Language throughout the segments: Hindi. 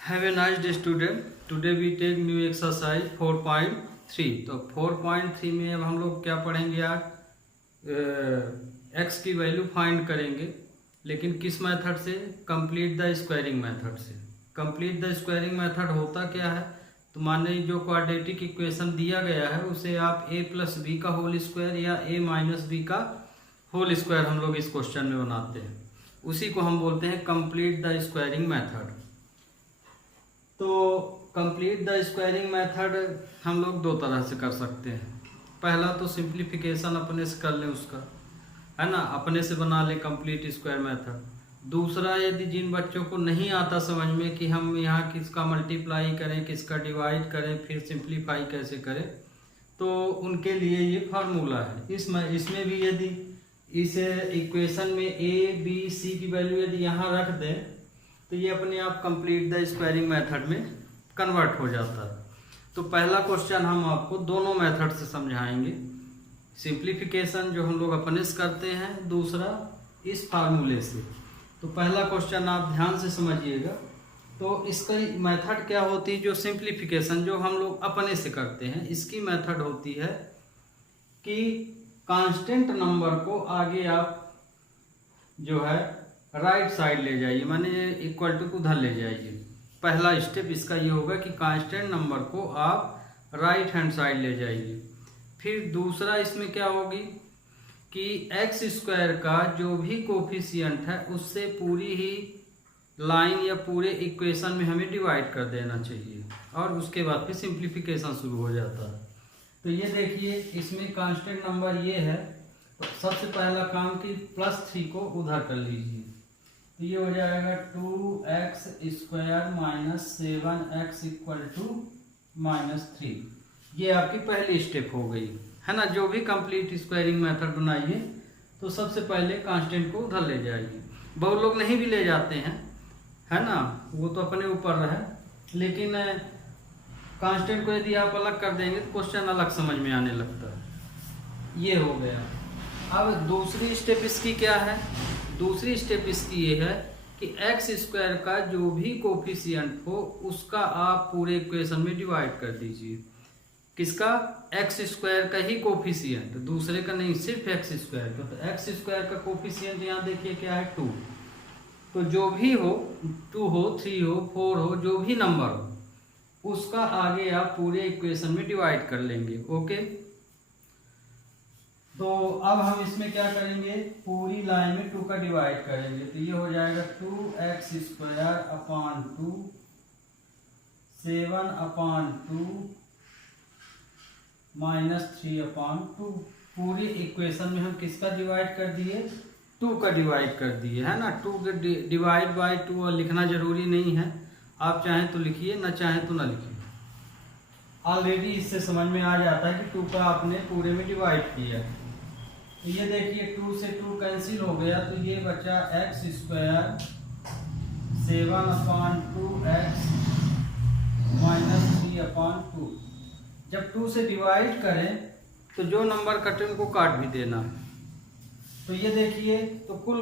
Have a nice day student. Today we take new exercise 4.3. तो 4.3 में अब हम लोग क्या पढ़ेंगे आज? x की वैल्यू फाइंड करेंगे, लेकिन किस मेथड से? कंप्लीट द स्क्वायरिंग मेथड से। कंप्लीट द स्क्वायरिंग मेथड होता क्या है? तो मान लीजिए जो क्वाड्रेटिक इक्वेशन दिया गया है उसे आप a प्लस बी का होल स्क्वायर या a माइनस बी का होल स्क्वायर हम लोग इस क्वेश्चन में बनाते हैं, उसी को हम बोलते हैं कंप्लीट द स्क्वायरिंग मेथड। तो कंप्लीट द स्क्वायरिंग मेथड हम लोग दो तरह से कर सकते हैं। पहला तो सिंप्लीफिकेशन अपने से कर लें, उसका है ना, अपने से बना लें कंप्लीट स्क्वायर मेथड। दूसरा, यदि जिन बच्चों को नहीं आता समझ में कि हम यहाँ किसका मल्टीप्लाई करें, किसका डिवाइड करें, फिर सिंप्लीफाई कैसे करें, तो उनके लिए ये फार्मूला है। इसमें भी यदि इस इक्वेशन में ए बी सी की वैल्यू यदि यहाँ रख दें तो ये अपने आप कंप्लीट द स्क्वायरिंग मेथड में कन्वर्ट हो जाता है। तो पहला क्वेश्चन हम आपको दोनों मेथड से समझाएंगे, सिंप्लीफिकेशन जो हम लोग अपने से करते हैं, दूसरा इस फार्मूले से। तो पहला क्वेश्चन आप ध्यान से समझिएगा। तो इसका मेथड क्या होती है? जो सिंप्लीफिकेशन जो हम लोग अपने से करते हैं, इसकी मेथड होती है कि कांस्टेंट नंबर को आगे आप जो है राइट साइड ले जाइए, माने इक्वल टू को उधर ले जाइए। पहला स्टेप इसका ये होगा कि कांस्टेंट नंबर को आप राइट हैंड साइड ले जाइए। फिर दूसरा इसमें क्या होगी कि एक्स स्क्वायर का जो भी कोफिशिएंट है उससे पूरी ही लाइन या पूरे इक्वेशन में हमें डिवाइड कर देना चाहिए, और उसके बाद फिर सिंप्लीफिकेशन शुरू हो जाता है। तो ये देखिए, इसमें कांस्टेंट नंबर ये है, तो सबसे पहला काम कि +3 को उधर कर लीजिए। तो ये हो जाएगा 2x square minus 7x equal to -3। ये आपकी पहली स्टेप हो गई, है ना। जो भी कंप्लीट स्क्वायरिंग मेथड बनाइए तो सबसे पहले कांस्टेंट को उधर ले जाइए। बहुत लोग नहीं भी ले जाते हैं, है ना, वो तो अपने ऊपर रहे, लेकिन कांस्टेंट को यदि आप अलग कर देंगे तो क्वेश्चन अलग समझ में आने लगता है। ये हो गया। अब दूसरी स्टेप इसकी क्या है? दूसरी स्टेप इसकी ये है कि एक्स स्क्वायर का जो भी कोफिशिएंट हो उसका आप पूरे इक्वेशन में डिवाइड कर दीजिए। किसका? एक्स स्क्वायर का ही कोफिशिएंट, दूसरे का नहीं, सिर्फ एक्स स्क्वायर का। तो एक्स स्क्वायर का कोफिशिएंट यहाँ देखिए क्या है, 2। तो जो भी हो, 2 हो, 3 हो, 4 हो, जो भी नंबर हो उसका आगे आप पूरे इक्वेशन में डिवाइड कर लेंगे। ओके, तो अब हम इसमें क्या करेंगे, पूरी लाइन में 2 का डिवाइड करेंगे। तो ये हो जाएगा 2x square upon 2, 7 upon 2 -3 upon 2। पूरी इक्वेशन में हम किसका डिवाइड कर दिए? 2 का डिवाइड कर दिए, है ना। 2 के डिवाइड बाय 2 और लिखना जरूरी नहीं है, आप चाहें तो लिखिए, ना चाहें तो ना लिखिए। ऑलरेडी इससे समझ में आ जाता है कि 2 का आपने पूरे में डिवाइड किया है। तो ये देखिए 2 से 2 कैंसिल हो गया, तो ये बचा x square 7 upon 2x -3 upon 2। जब 2 से डिवाइड करें तो जो नंबर कटे उनको काट भी देना। तो ये देखिए, तो कुल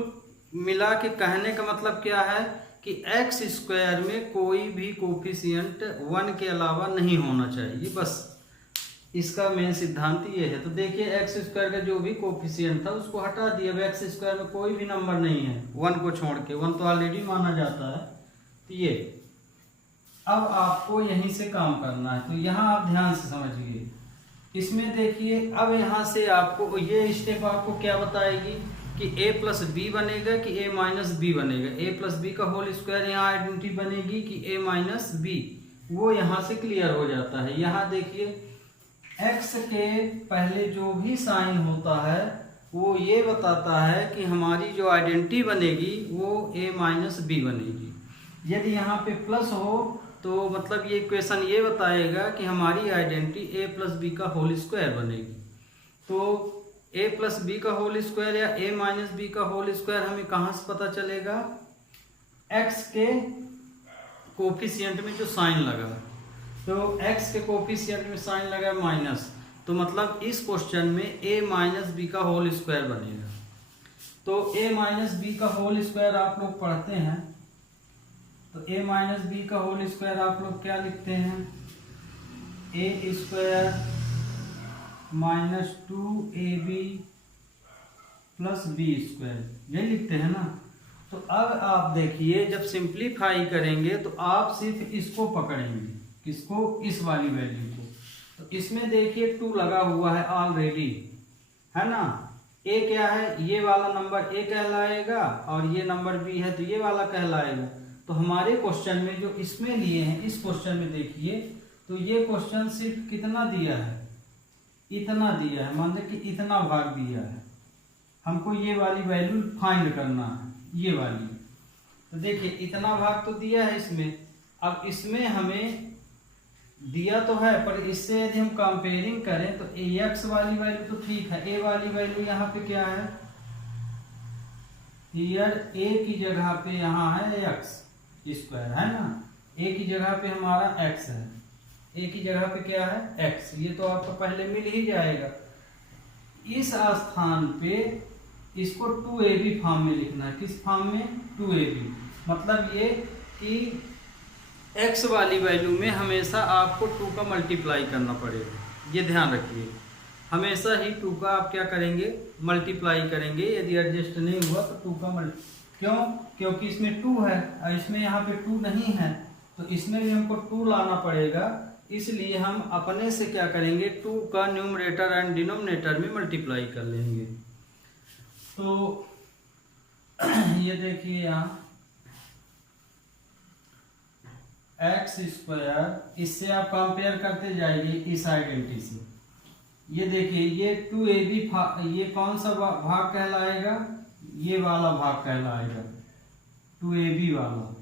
मिला के कहने का मतलब क्या है कि x स्क्वायर में कोई भी कोफिशिएंट 1 के अलावा नहीं होना चाहिए, बस इसका मेन सिद्धांत ये है। तो देखिए एक्स स्क्वायर का जो भी कोफिशिएंट था उसको हटा दिया। अब एक्स स्क्वायर में कोई भी नंबर नहीं है 1 को छोड़ के, 1 तो ऑलरेडी माना जाता है। तो ये अब आपको यहीं से काम करना है, तो यहाँ आप ध्यान से समझिए। इसमें देखिए, अब यहाँ से आपको ये स्टेप आपको क्या बताएगी कि a प्लस बी बनेगा कि a माइनस बी बनेगा। a प्लस बी का होल स्क्वायर यहाँ आइडेंटिटी बनेगी कि a माइनस बी, वो यहाँ से क्लियर हो जाता है। यहाँ देखिए x के पहले जो भी साइन होता है वो ये बताता है कि हमारी जो आइडेंटिटी बनेगी वो a माइनस बी बनेगी। यदि यहाँ पे प्लस हो तो मतलब ये इक्वेशन ये बताएगा कि हमारी आइडेंटिटी a प्लस बी का होल स्क्वायर बनेगी। तो a प्लस बी का होल स्क्वायर या a माइनस बी का होल स्क्वायर हमें कहाँ से पता चलेगा? x के कोफिशिएंट में जो साइन लगा, तो x के कोफिशिएंट में साइन लगा माइनस, तो मतलब इस क्वेश्चन में a माइनस बी का होल स्क्वायर बनेगा। तो a माइनस बी का होल स्क्वायर आप लोग पढ़ते हैं, तो a माइनस बी का होल स्क्वायर आप लोग क्या लिखते हैं, A square minus 2ab plus B square, यही लिखते हैं ना। तो अब आप देखिए जब सिंप्लीफाई करेंगे तो आप सिर्फ इसको पकड़ेंगे, किसको, इस वाली वैल्यू को। तो इसमें देखिए 2 लगा हुआ है ऑलरेडी, है ना। ए क्या है, ये वाला नंबर ए कहलाएगा और ये नंबर बी है तो ये वाला कहलाएगा। तो हमारे क्वेश्चन में जो इसमें लिए हैं, इस क्वेश्चन में देखिए तो ये क्वेश्चन सिर्फ कितना दिया है, इतना दिया है, मान लीजिए कि इतना भाग दिया है, हमको ये वाली वैल्यू फाइंड करना है, ये वाली। तो देखिए इतना भाग तो दिया है इसमें, अब इसमें हमें दिया तो है पर इससे यदि हम कंपेयरिंग करें तो ax वाली वैल्यू तो ठीक है, a वाली वैल्यू यहाँ पे क्या है, हियर a की जगह पे यहाँ है x स्क्वायर, है ना। a की जगह पे हमारा x है, a की जगह पे क्या है x, ये तो आपको पहले मिल ही जाएगा। इस स्थान पे इसको 2ab फॉर्म में लिखना है, किस फॉर्म में, 2ab। मतलब ये कि x वाली वैल्यू में हमेशा आपको 2 का मल्टीप्लाई करना पड़ेगा, ये ध्यान रखिए। हमेशा ही 2 का आप क्या करेंगे, मल्टीप्लाई करेंगे। यदि एडजस्ट नहीं हुआ तो 2 का क्यों, क्योंकि इसमें 2 है और इसमें यहाँ पे 2 नहीं है, तो इसमें भी हमको 2 लाना पड़ेगा। इसलिए हम अपने से क्या करेंगे, 2 का न्यूमरेटर एंड डिनोमिनेटर में मल्टीप्लाई कर लेंगे। तो ये देखिए यहाँ एक्स स्क्वायर, इससे आप कंपेयर करते जाइए इस आइडेंटिटी से। ये देखिए ये 2ab ये कौन सा भाग कहलाएगा, ये वाला भाग कहलाएगा, 2ab वाला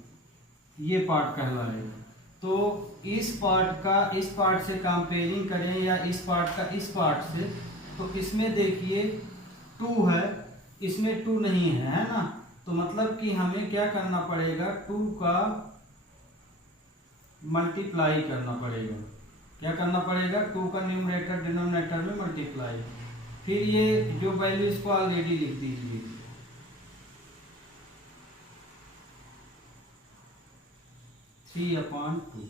ये पार्ट कहलाएगा। तो इस पार्ट का इस पार्ट से कंपेयरिंग करें या इस पार्ट का इस पार्ट से, तो इसमें देखिए 2 है, इसमें 2 नहीं है ना। तो मतलब कि हमें क्या करना पड़ेगा, 2 का मल्टीप्लाई करना पड़ेगा। क्या करना पड़ेगा, 2 का न्यूमरेटर डिनोमिनेटर में मल्टीप्लाई। फिर ये जो वैल्यू इसको ऑलरेडी लिख दीजिए, 3/2।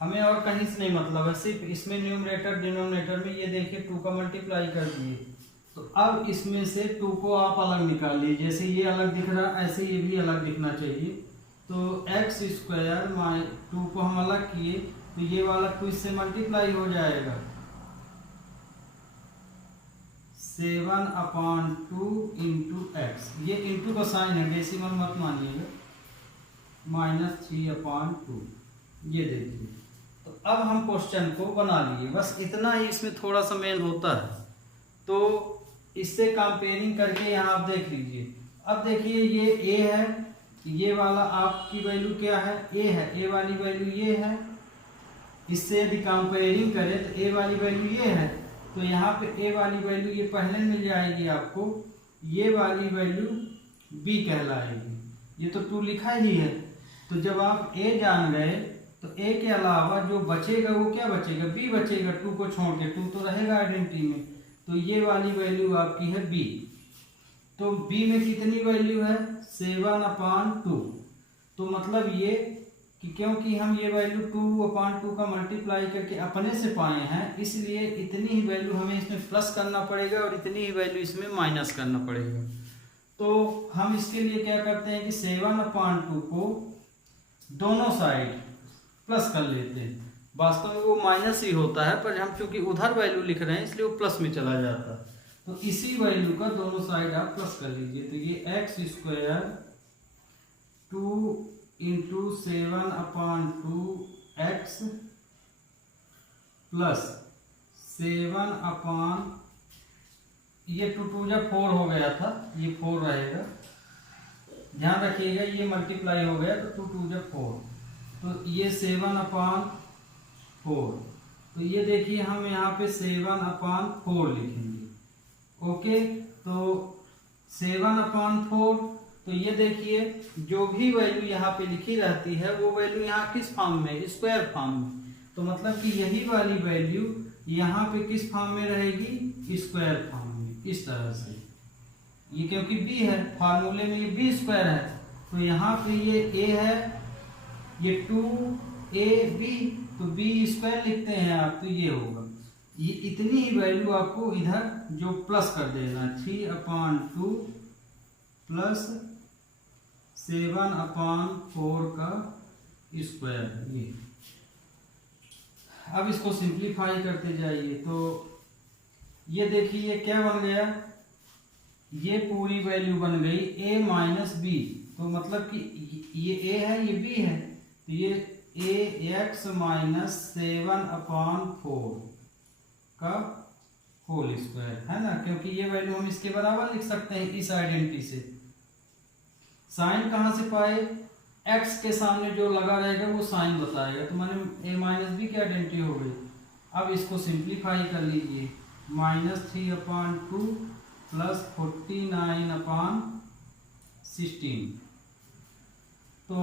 हमें और कहीं से नहीं मतलब है, सिर्फ इसमें न्यूमरेटर डिनोमिनेटर में ये देखिए 2 का मल्टीप्लाई कर दिए। तो अब इसमें से 2 को आप अलग निकाल लीजिए, जैसे ये अलग दिख रहा है ऐसे ये भी अलग दिखना चाहिए। तो एक्स स्क्वायर माइ 2 को हम अलग किए तो ये वाला 2 इससे मल्टीप्लाई हो जाएगा, 7/2 इंटू एक्स, ये इंटू का साइन है, डेसिमल मत मानिएगा, -3/2। ये देखिए। तो अब हम क्वेश्चन को बना लिए, बस इतना ही इसमें थोड़ा सा मेन होता है। तो इससे कंपेयरिंग करके यहाँ आप देख लीजिए। अब देखिए ये a है, ये वाला आपकी वैल्यू क्या है, a है, a वाली वैल्यू ये है। इससे यदि कंपेयरिंग करें तो a वाली वैल्यू ये है, तो यहाँ पे a वाली वैल्यू ये पहले मिल जाएगी आपको, ये वाली वैल्यू b कहलाएगी। ये तो 2 लिखा ही है। तो जब आप a जान गए तो a के अलावा जो बचेगा वो क्या बचेगा, b बचेगा, 2 को छोड़ के। 2 तो रहेगा आइडेंटिटी में, तो ये वाली वैल्यू आपकी है b। तो b में कितनी वैल्यू है, 7/2। तो मतलब ये कि क्योंकि हम ये वैल्यू 2/2 का मल्टीप्लाई करके अपने से पाए हैं, इसलिए इतनी ही वैल्यू हमें इसमें प्लस करना पड़ेगा और इतनी ही वैल्यू इसमें माइनस करना पड़ेगा। तो हम इसके लिए क्या करते हैं कि 7/2 को दोनों साइड प्लस कर लेते हैं। वास्तव में वो माइनस ही होता है, पर हम चूंकि उधर वैल्यू लिख रहे हैं इसलिए वो प्लस में चला जाता है। तो इसी वैल्यू का दोनों साइड आप प्लस कर लीजिए। तो ये x square 2 into 7/2 x plus 7 ये 2 जब 4 हो गया था, ये 4 रहेगा, ध्यान रखिएगा, ये मल्टीप्लाई हो गया तो 2 जब 4, तो ये 7/4। तो ये देखिए हम यहाँ पे 7/4 लिखेंगे। ओके, तो 7/4। तो ये देखिए जो भी वैल्यू यहाँ पे लिखी रहती है वो वैल्यू यहाँ किस फॉर्म में, स्क्वायर फॉर्म में। तो मतलब कि यही वाली वैल्यू यहाँ पे किस फॉर्म में रहेगी, स्क्वायर फॉर्म में, इस तरह से। ये क्योंकि b है, फार्मूले में ये b स्क्वायर है, तो यहाँ पे ये a है ये 2ab, तो b स्क्वायर लिखते हैं आप, तो ये होगा, ये इतनी ही वैल्यू आपको इधर जो प्लस कर देना, 3/2 प्लस 7/4 का स्क्वायर। ये अब इसको सिंप्लीफाई करते जाइए, तो ये देखिए ये क्या बन गया, ये पूरी वैल्यू बन गई a माइनस बी, तो मतलब कि ये a है ये b है, तो ये ax माइनस 7/4 का होल स्क्वायर है ना, क्योंकि ये वैल्यू हम इसके बराबर लिख सकते हैं इस आइडेंटिटी से। साइन कहाँ से पाए, x के सामने जो लगा रहेगा वो साइन बताएगा, तो मैंने a माइनस बी की आइडेंटिटी हो गई। अब इसको सिंप्लीफाई कर लीजिए, -3/2 प्लस 49/16, तो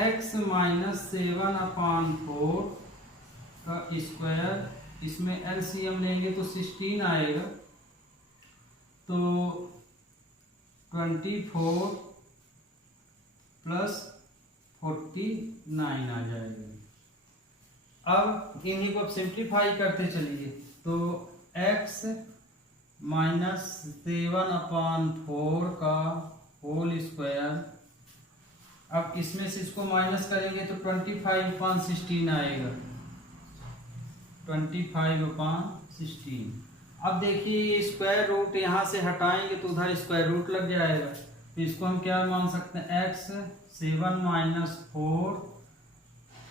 x माइनस 7/4 का स्क्वायर, इसमें एलसीएम लेंगे तो 16 आएगा, तो 24 प्लस 49 आ जाएगा। अब इन्हीं को सिंप्लीफाई करते चलिए, तो x माइनस 7/4 का होल स्क्वायर, अब इसमें से इसको माइनस करेंगे तो 25/16 आएगा, 25/16। अब देखिए ये स्क्वायर रूट यहाँ से हटाएंगे तो उधर स्क्वायर रूट लग जाएगा, तो इसको हम क्या मान सकते हैं, x 7-4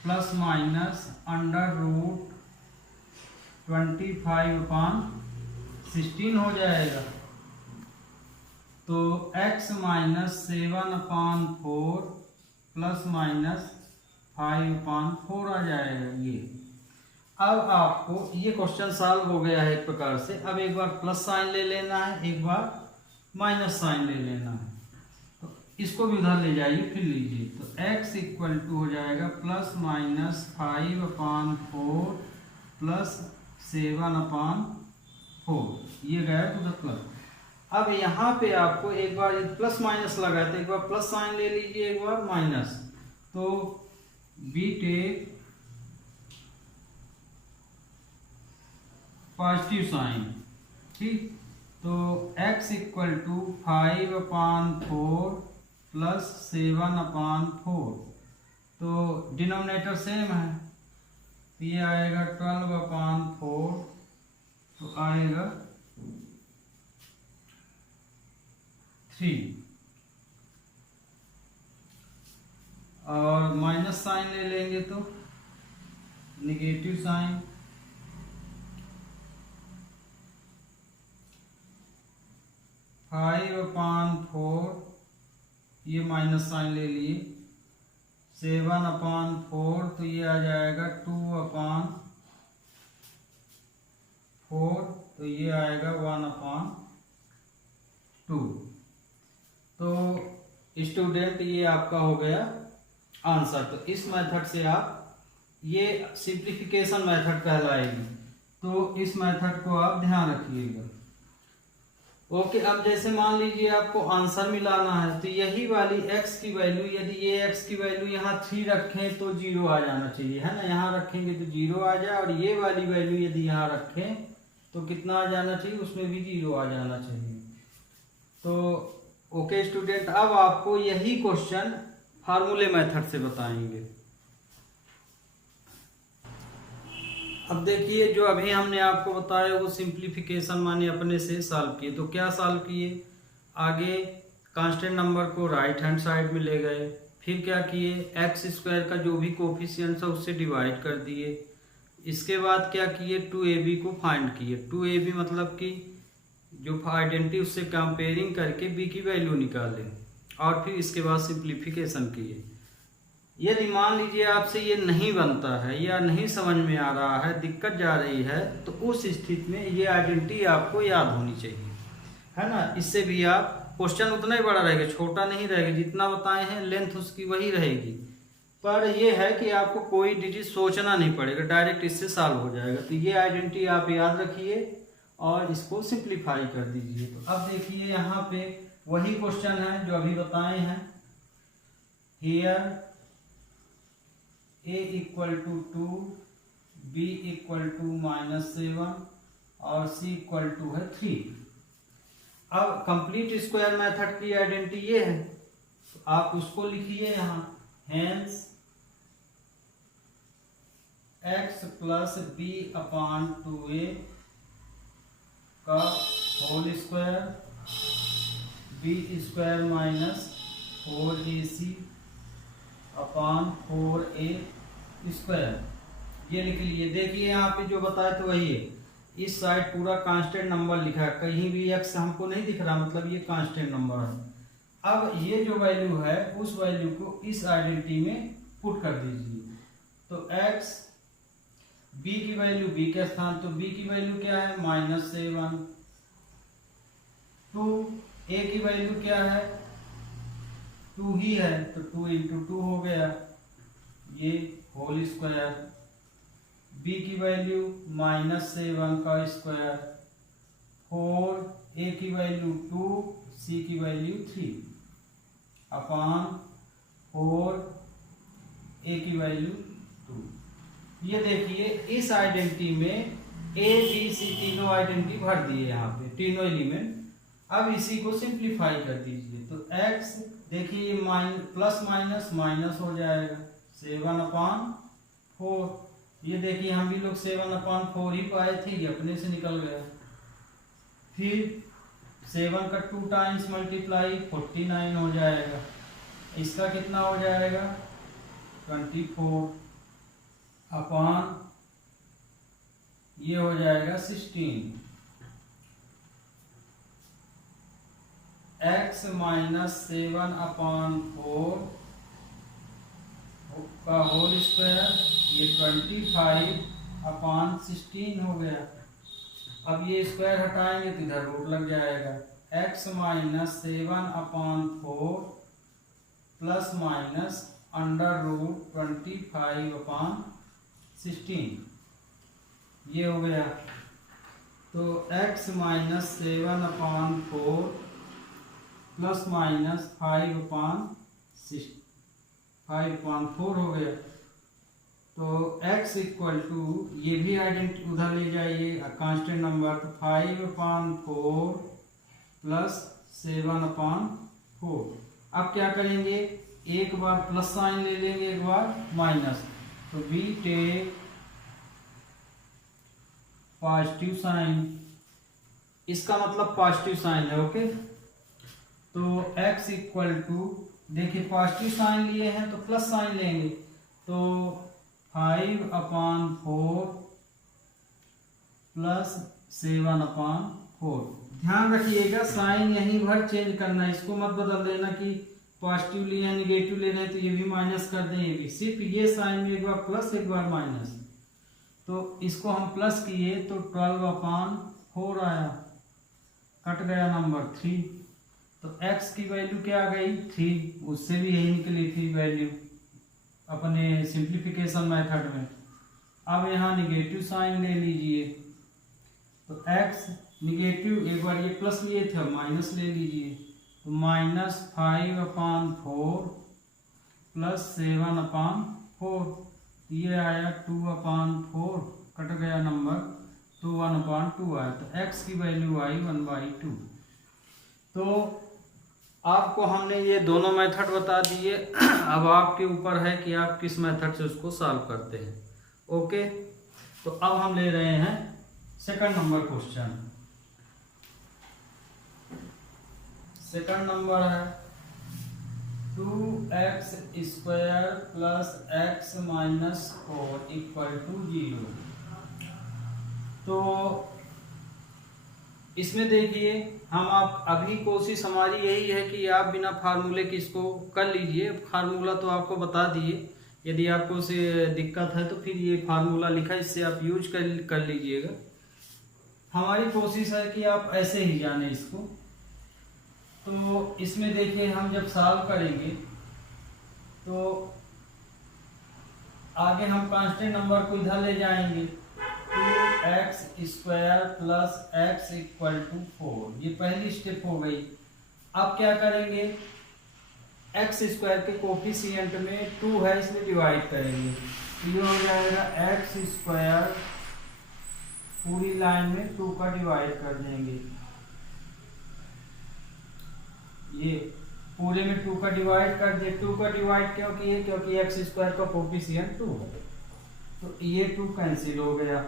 प्लस माइनस √25/16 हो जाएगा, तो x माइनस 7/4 प्लस माइनस 5/4 आ जाएगा ये। अब आपको ये क्वेश्चन सॉल्व हो गया है एक प्रकार से। अब एक बार प्लस साइन ले लेना है, एक बार माइनस साइन ले लेना है, तो इसको भी उधर ले जाइए, फिर लीजिए, तो x इक्वल टू हो जाएगा प्लस माइनस 5/4 प्लस 7/4, ये गया तो उधर प्लस। अब यहाँ पे आपको एक बार प्लस माइनस लगा है, तो एक बार प्लस साइन ले लीजिए, एक बार माइनस, तो बी टेक पॉजिटिव साइन, ठीक, तो x इक्वल टू 5/4 प्लस 7/4, तो डिनोमिनेटर सेम है, तो ये आएगा 12/4, तो आएगा 3, और माइनस साइन ले लेंगे तो नेगेटिव साइन, 5/4, ये माइनस साइन ले लिए, 7/4, तो ये आ जाएगा 2/4, तो ये आएगा 1/2। तो स्टूडेंट ये आपका हो गया आंसर। तो इस मेथड से आप, ये सिंप्लीफिकेशन मेथड कहलाएगी, तो इस मेथड को आप ध्यान रखिएगा। ओके, अब जैसे मान लीजिए आपको आंसर मिलाना है, तो यही वाली x की वैल्यू, यदि ये x की वैल्यू यहाँ 3 रखें तो 0 आ जाना चाहिए, है ना, यहाँ रखेंगे तो 0 आ जाए, और ये वाली वैल्यू यदि यहाँ रखें तो कितना आ जाना चाहिए, उसमें भी 0 आ जाना चाहिए। तो ओके स्टूडेंट, अब आपको यही क्वेश्चन फार्मूले मेथड से बताएंगे। अब देखिए, जो अभी हमने आपको बताया वो सिंप्लीफिकेशन माने अपने से सॉल्व किए। तो क्या सॉल्व किए, आगे कांस्टेंट नंबर को राइट हैंड साइड में ले गए, फिर क्या किए, एक्स स्क्वायर का जो भी कोफिशिएंट है उससे डिवाइड कर दिए। इसके बाद क्या किए, 2ab को फाइंड किए। 2ab मतलब कि जो आइडेंटिटी उससे कंपेयरिंग करके b की वैल्यू निकाले, और फिर इसके बाद सिंप्लीफिकेशन किए। यदि मान लीजिए आपसे ये नहीं बनता है या नहीं समझ में आ रहा है, दिक्कत जा रही है, तो उस स्थिति में ये आइडेंटिटी आपको याद होनी चाहिए, है ना। इससे भी आप, क्वेश्चन उतना ही बड़ा रहेगा, छोटा नहीं रहेगा, जितना बताए हैं लेंथ उसकी वही रहेगी, पर ये है कि आपको कोई डिजिट सोचना नहीं पड़ेगा, डायरेक्ट इससे सॉल्व हो जाएगा। तो ये आइडेंटिटी आप याद रखिए और इसको सिंप्लीफाई कर दीजिए। तो अब देखिए यहाँ पे वही क्वेश्चन है जो अभी बताए हैं। Here a equal to 2, b equal to -7 और c इक्वल टू है 3। अब कंप्लीट स्क्वायर मेथड की आइडेंटिटी ये है, तो आप उसको लिखिए यहाँ, hence x plus b upon 2a का whole square, b square minus 4ac upon 4a square, ये लिख लीजिए। देखिए यहाँ पे जो बताया तो वही है, इस साइड पूरा कांस्टेंट नंबर लिखा है, कहीं भी x हमको नहीं दिख रहा, मतलब ये कांस्टेंट नंबर है। अब ये जो वैल्यू है उस वैल्यू को इस आइडेंटिटी में पुट कर दीजिए। तो x b की वैल्यू b के स्थान, तो b की वैल्यू क्या है -7, 2 a की वैल्यू क्या है 2 ही है, तो 2 इंटू 2 हो गया ये होल स्क्वायर, b की वैल्यू -7 का स्क्वायर, 4 a की वैल्यू 2, c की वैल्यू 3 अपॉन 4 a की वैल्यू 2। ये देखिए इस आइडेंटिटी में a b c तीनों आइडेंटिटी भर दिए यहाँ पे, तीनों एलिमेंट। अब इसी को सिंप्लीफाई कर दीजिए, तो x देखिए प्लस माइनस माइनस हो जाएगा 7/4। ये देखिए हम भी लोग 7/4 ही पाए थे, ये अपने से निकल गया। फिर 7 का 2 टाइम्स मल्टीप्लाई 49 हो जाएगा, इसका कितना हो जाएगा 24 अपॉन ये हो जाएगा 16। x माइनस 7/4 का होल स्क्वायर, ये 25/16 हो गया। अब ये स्क्वायर हटाएंगे तो इधर रूट लग जाएगा, x minus 7/4 plus minus under root 25/16, ये हो गया। तो x माइनस 7/4 प्लस माइनस 5/4 हो गया। तो x इक्वल टू, ये भी आइडेंटिटी उधर ले जाइए कांस्टेंट नंबर, तो 5/4 प्लस 7/4। अब क्या करेंगे, एक बार प्लस साइन ले लेंगे, एक बार माइनस, तो वी टेक पॉजिटिव साइन, इसका मतलब पॉजिटिव साइन है, ओके। तो x इक्वल टू, देखिए पॉजिटिव साइन लिए हैं तो प्लस साइन लेंगे, तो 5/4 प्लस 7/4। ध्यान रखिएगा साइन यहीं भर चेंज करना है, इसको मत बदल देना कि पॉजिटिव लिए निगेटिव ले रहे हैं तो ये भी माइनस कर दें, ये भी, सिर्फ ये साइन में एक बार प्लस एक बार माइनस। तो इसको हम प्लस किए तो 12/4 आया, कट गया नंबर 3। तो x की वैल्यू क्या आ गई 3, उससे भी यही निकली थी वैल्यू अपने सिंप्लीफिकेशन मेथड में। अब यहाँ निगेटिव साइन ले लीजिए, तो x निगेटिव, एक बार ये प्लस लिए थे अब माइनस ले लीजिए, तो -5/4 प्लस 7/4, ये आया 2/4, कट गया नंबर, तो 1/2 आया। तो x की वैल्यू आई 1/2। तो आपको हमने ये दोनों मेथड बता दिए, अब आपके ऊपर है कि आप किस मेथड से उसको सॉल्व करते हैं, ओके। तो अब हम ले रहे हैं second number question. Second number है 2x square plus x minus 4 equal to 0। तो इसमें देखिए हम, आप अभी कोशिश हमारी यही है कि आप बिना फार्मूले के इसको कर लीजिए। फार्मूला तो आपको बता दिए, यदि आपको उसे दिक्कत है तो फिर ये फार्मूला लिखा, इससे आप यूज कर लीजिएगा। हमारी कोशिश है कि आप ऐसे ही जाने इसको। तो इसमें देखिए हम जब सॉल्व करेंगे तो आगे हम कांस्टेंट नंबर को इधर ले जाएंगे, 2x square plus x equal to 4, ये पहली स्टेप हो गई। अब क्या करेंगे, एक्स स्क्वायर के कोफिशिएंट में 2 है, इसमें डिवाइड करेंगे तो ये हो जाएगा एक्स स्क्वायर, पूरी लाइन में 2 का डिवाइड कर देंगे। ये पूरे में 2 का डिवाइड कर दे। 2 का डिवाइड क्यों किए? क्योंकि एक्स स्क्वायर का कोफिशिएंट 2 है, तो ये 2 कैंसिल हो गया।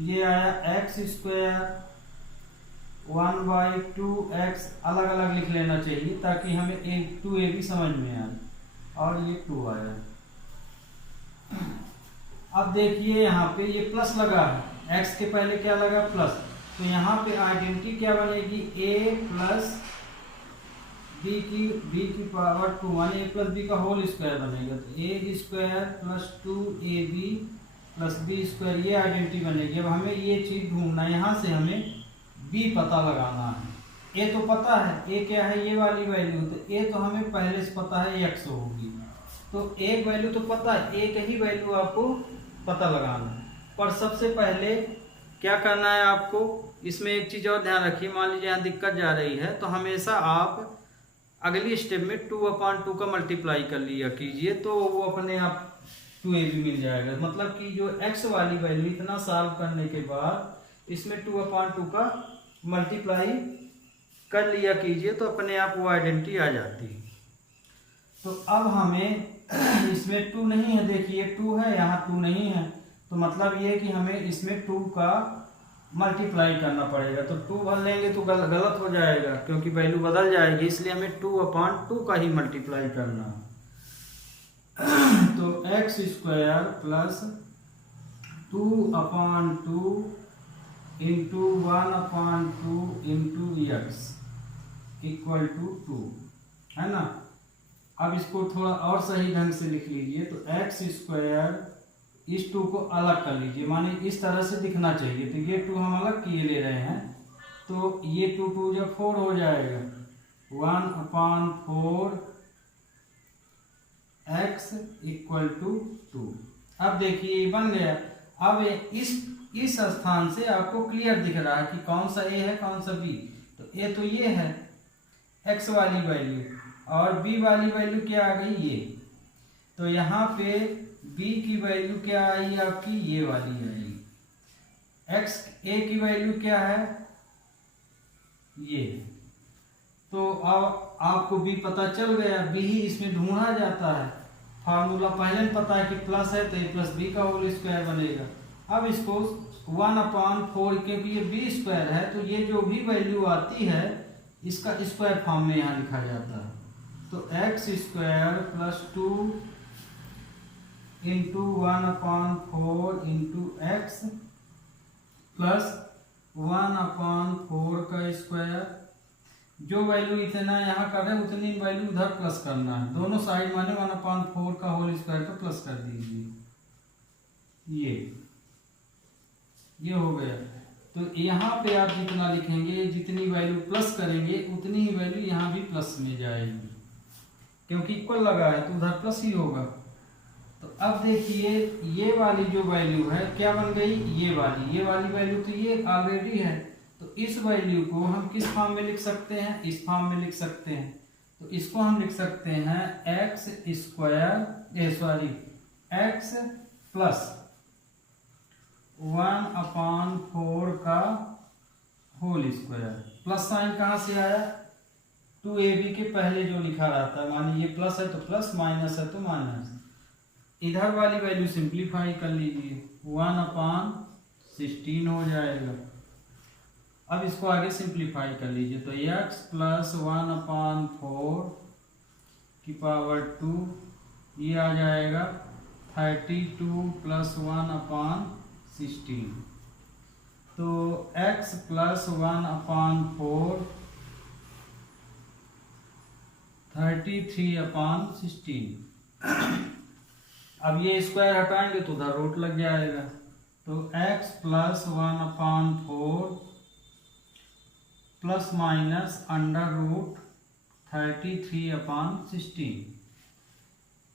ये आया एक्स स्क्वायर 1/2x, अलग अलग लिख लेना चाहिए ताकि हमें 2a भी समझ में आए, और ये 2 आया। अब देखिए यहाँ पे ये प्लस लगा है, x के पहले क्या लगा? प्लस। तो यहाँ पे आइडेंटिटी क्या बनेगी? a प्लस b की पावर 2 माने a प्लस b का होल स्क्वायर बनेगा। तो a square plus 2ab plus b square, ये आइडेंटिटी बनेगी। अब हमें ये चीज ढूंढना है, यहाँ से हमें b पता लगाना है। a तो पता है, a क्या है? ये वाली वैल्यू। तो a तो हमें पहले से पता है x होगी, तो एक वैल्यू तो पता है, एक ही वैल्यू आपको पता लगाना है। पर सबसे पहले क्या करना है आपको, इसमें एक चीज और ध्यान रखिए। मान लीजिए यहाँ दिक्कत जा रही है, तो हमेशा आप अगली स्टेप में 2/2 का मल्टीप्लाई कर लिया कीजिए, तो वो अपने आप 2a भी मिल जाएगा। मतलब कि जो x वाली वैल्यू इतना सॉल्व करने के बाद इसमें 2/2 का मल्टीप्लाई कर लिया कीजिए, तो अपने आप वो आइडेंटिटी आ जाती है। तो अब हमें इसमें 2 नहीं है, देखिए 2 है, यहाँ 2 नहीं है, तो मतलब ये कि हमें इसमें 2 का मल्टीप्लाई करना पड़ेगा। तो 2 भर लेंगे तो गलत हो जाएगा, क्योंकि वैल्यू बदल जाएगी, इसलिए हमें 2/2 का ही मल्टीप्लाई करना है। तो x square plus 2/2 into 1/2 into x equal to 2, है ना। अब इसको थोड़ा और सही ढंग से लिख लीजिए। तो एक्स स्क्वायर, इस 2 को अलग कर लीजिए, माने इस तरह से दिखना चाहिए। तो ये 2 हम अलग किए ले रहे हैं, तो ये 2 जब 4 हो जाएगा, 1/4 x इक्वल टू 2। अब देखिए ये बन गया। अब इस स्थान से आपको क्लियर दिख रहा है कि कौन सा a है, कौन सा b। तो a तो ये है x वाली वैल्यू, और b वाली वैल्यू क्या आ गई? ये। तो यहाँ पे b की वैल्यू क्या आई आपकी? ये वाली आई। a की वैल्यू क्या है? ये। तो अब आपको b पता चल गया, b ही इसमें ढूंढा जाता है। फार्मूला पहले पता है कि प्लस है तो a प्लस b का होल स्क्वायर बनेगा। अब इसको 1/4, क्योंकि ये b स्क्वायर है, तो ये जो भी वैल्यू आती है इसका स्क्वायर फॉर्म में यहाँ लिखा जाता है। तो x square plus 2 into 1/4 into x plus 1/4 का स्क्वायर। जो वैल्यू इतना यहाँ कर रहे हैं उतनी वैल्यू उधर प्लस करना है, दोनों साइड माने 1/4 का होल स्क्वायर का प्लस कर दीजिए। ये हो गया। तो यहाँ पे आप जितना लिखेंगे, जितनी वैल्यू प्लस करेंगे उतनी ही वैल्यू यहाँ भी प्लस में जाएगी, क्योंकि इक्वल लगा है तो उधर प्लस ही होगा। तो अब देखिए ये वाली जो वैल्यू है क्या बन गई? ये वाली वैल्यू तो ये ऑलरेडी है। तो इस वैल्यू को हम किस फॉर्म में लिख सकते हैं? इस फॉर्म में लिख सकते हैं। तो इसको हम लिख सकते हैं एक्स प्लस 1/4 का होल स्क्वायर। प्लस साइन कहाँ से आया? 2ab के पहले जो लिखा रहता है, माने ये प्लस है तो प्लस, माइनस है तो माइनस। इधर वाली वैल्यू सिंप्लीफाई कर लीजिए, 1/16 हो जाएगा। अब इसको आगे सिंप्लीफाई कर लीजिए, तो x प्लस 1/4 की पावर 2, ये आ जाएगा 32 प्लस 1/16। तो x प्लस 1/4 33/16। अब ये स्क्वायर हटाएंगे तो उधर रूट लग जाएगा। तो x plus 1/4 plus minus under root 33/16।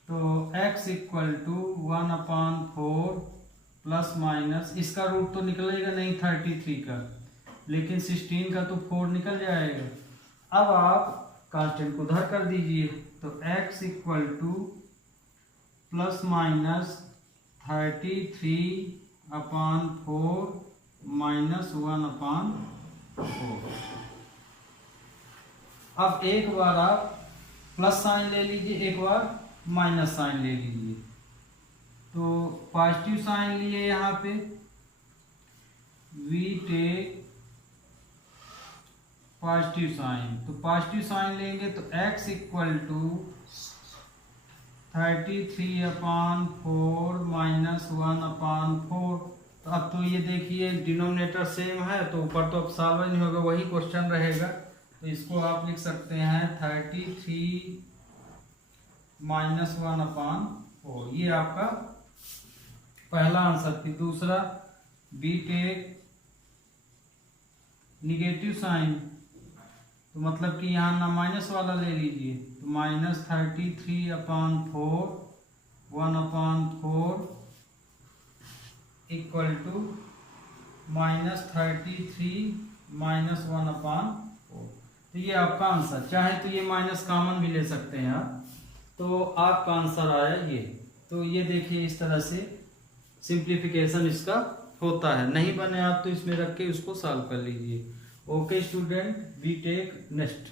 तो x equal to 1/4 plus minus, इसका रूट तो निकलेगा नहीं 33 का, लेकिन 16 का तो 4 निकल जाएगा। अब आप कांस्टेंट को उधर कर दीजिए, तो x equal two plus minus 33/4 minus 1/4। अब एक बार आप प्लस साइन ले लीजिए, एक बार माइनस साइन ले लीजिए। तो पॉजिटिव साइन लिए यहाँ पे, वी टेक पॉजिटिव साइन, तो पॉजिटिव साइन लेंगे तो x इक्वल टू 33/4 माइनस 1/4। तो अब तो ये देखिए डिनोमिनेटर सेम है, तो ऊपर तो अब सॉल्व नहीं होगा, वही क्वेश्चन रहेगा। तो इसको आप लिख सकते हैं 33 माइनस 1/4। ये आपका पहला आंसर। फिर दूसरा, बी टेक निगेटिव साइन, तो मतलब कि यहाँ ना माइनस वाला ले लीजिए, तो minus 33/4 1/4 equal to minus 33 minus 1/4। तो ये आपका आंसर। चाहे तो ये माइनस कॉमन भी ले सकते हैं आप, तो आपका आंसर आया ये। तो ये देखिए इस तरह से सिंप्लीफिकेशन इसका होता है। नहीं बने आप तो इसमें रख के उसको सॉल्व कर लीजिए। Okay student, we take next.